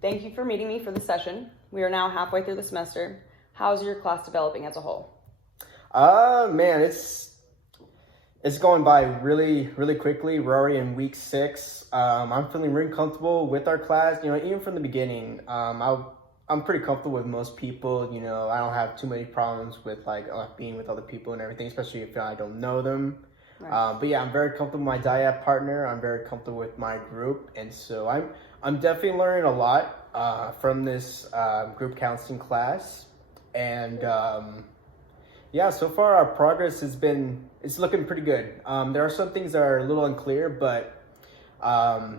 Thank you for meeting me for the session. We are now halfway through the semester. How's your class developing as a whole? Man, it's going by really quickly. We're already in week 6. I'm feeling really comfortable with our class. Even from the beginning, I'm pretty comfortable with most people. I don't have too many problems with being with other people and everything, especially if I don't know them. Right. But yeah, I'm very comfortable with my Dyad partner. I'm very comfortable with my group, and so I'm definitely learning a lot from this group counseling class. And yeah, so far our progress it's looking pretty good. There are some things that are a little unclear, but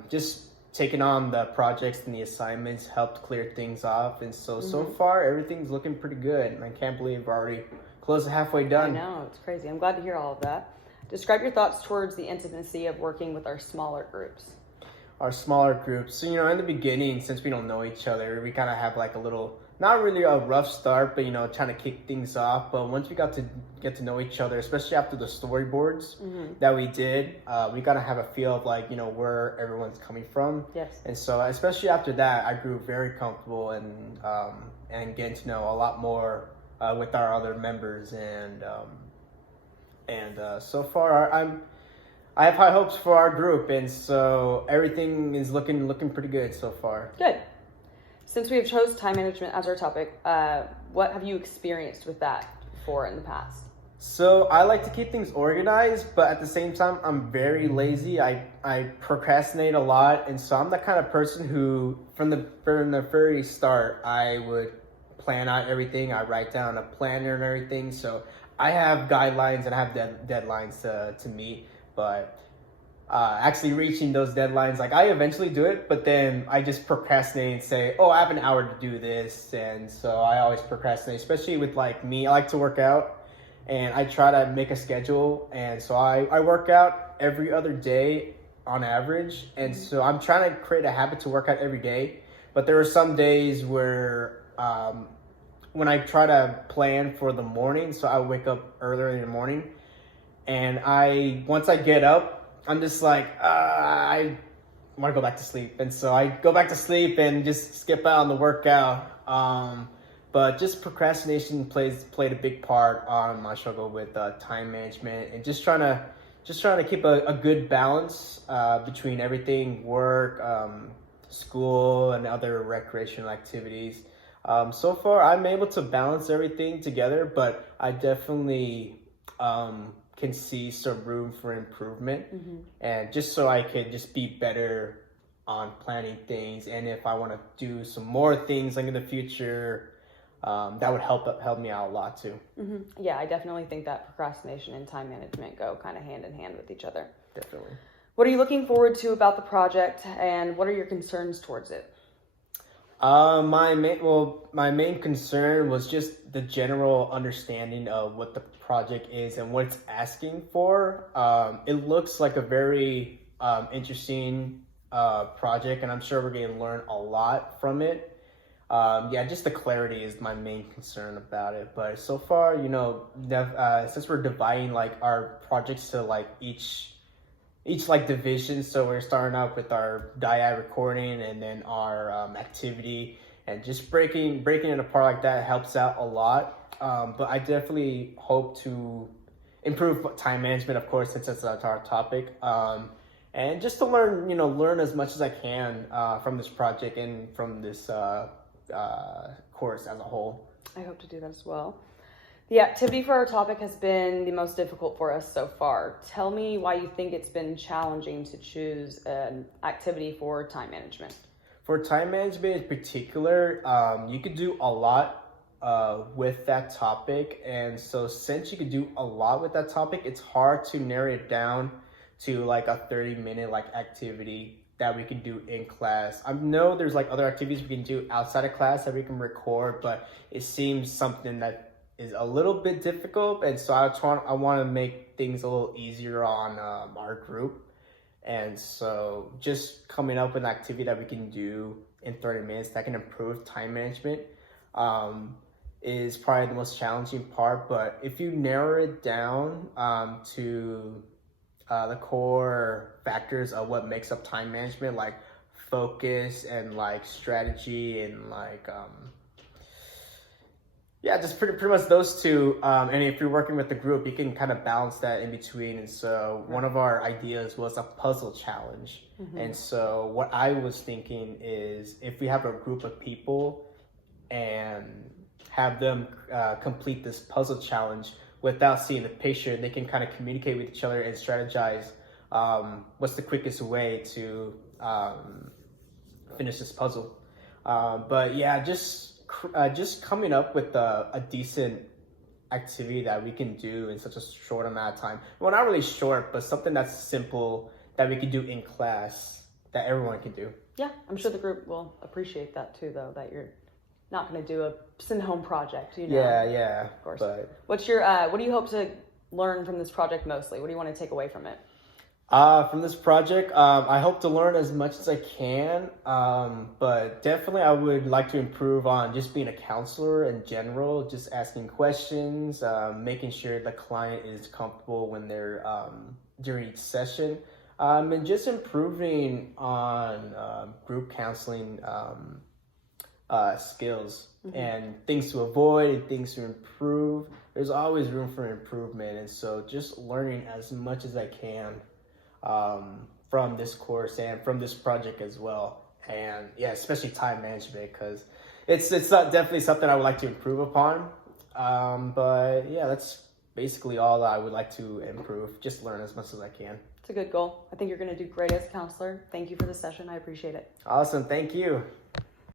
just taking on the projects and the assignments helped clear things off. And so far everything's looking pretty good. And I can't believe we're already close to halfway done. I know, it's crazy. I'm glad to hear all of that. Describe your thoughts towards the intimacy of working with our smaller groups. Our smaller groups. So, in the beginning, since we don't know each other, we kind of have a little, not really a rough start, but, trying to kick things off. But once we got to get to know each other, especially after the storyboards that we did, we got to have a feel of where everyone's coming from. Yes. And so, especially after that, I grew very comfortable and getting to know a lot more with our other members. And so far, I have high hopes for our group, and so everything is looking pretty good so far. Good. Since we have chose time management as our topic, what have you experienced with that before in the past? So I like to keep things organized, but at the same time, I'm very lazy. I procrastinate a lot, and so I'm the kind of person who, from the very start, I would plan out everything. I write down a planner and everything, so I have guidelines and I have deadlines to meet. But actually reaching those deadlines, I eventually do it, but then I just procrastinate and say, oh, I have an hour to do this. And so I always procrastinate, especially with me. I like to work out, and I try to make a schedule. And so I work out every other day on average. And so I'm trying to create a habit to work out every day. But there are some days where when I try to plan for the morning, so I wake up earlier in the morning, and once I get up, I'm just I want to go back to sleep. And so I go back to sleep and just skip out on the workout. But just procrastination played a big part on my struggle with time management, and just trying to keep a good balance between everything, work, school, and other recreational activities. So far, I'm able to balance everything together, but I definitely can see some room for improvement, and just so I could just be better on planning things. And if I want to do some more things in the future, that would help me out a lot too. Yeah, I definitely think that procrastination and time management go kind of hand in hand with each other. Definitely. What are you looking forward to about the project, and what are your concerns towards it? My main concern was just the general understanding of what the project is and what it's asking for. It looks like a very interesting project, and I'm sure we're going to learn a lot from it. Just the clarity is my main concern about it. But so far, since we're dividing our projects to each division, so we're starting out with our Dyad recording and then our activity, and just breaking it apart like that helps out a lot. But I definitely hope to improve time management, of course, since that's our topic, and just to learn as much as I can from this project and from this course as a whole. I hope to do that as well. The activity for our topic has been the most difficult for us so far. Tell me why you think it's been challenging to choose an activity for time management. For time management in particular, you could do a lot with that topic. And so since you could do a lot with that topic, it's hard to narrow it down to a 30-minute activity that we can do in class. I know there's other activities we can do outside of class that we can record, but it seems something that is a little bit difficult, and so I want to make things a little easier on our group. And so just coming up with an activity that we can do in 30 minutes that can improve time management is probably the most challenging part. But if you narrow it down to the core factors of what makes up time management, like focus and like strategy and like yeah, just pretty much those two. And if you're working with the group, you can kind of balance that in between. And so one of our ideas was a puzzle challenge. And so what I was thinking is if we have a group of people and have them complete this puzzle challenge without seeing the picture, they can kind of communicate with each other and strategize what's the quickest way to finish this puzzle. But yeah, just coming up with a decent activity that we can do in such a short amount of time. Well, not really short, but something that's simple that we can do in class that everyone can do. Yeah, I'm sure the group will appreciate that too, though, that you're not going to do a send home project, you know. Yeah, of course. But what do you hope to learn from this project mostly? What do you want to take away from it? From this project, I hope to learn as much as I can, but definitely I would like to improve on just being a counselor in general, just asking questions, making sure the client is comfortable when they're during each session, and just improving on group counseling skills and things to avoid and things to improve. There's always room for improvement, and so just learning as much as I can from this course and from this project as well. And yeah, especially time management, because it's not definitely something I would like to improve upon. But yeah, that's basically all I would like to improve. Just learn as much as I can. It's a good goal. I think you're going to do great as a counselor. Thank you for the session. I appreciate it. Awesome. Thank you.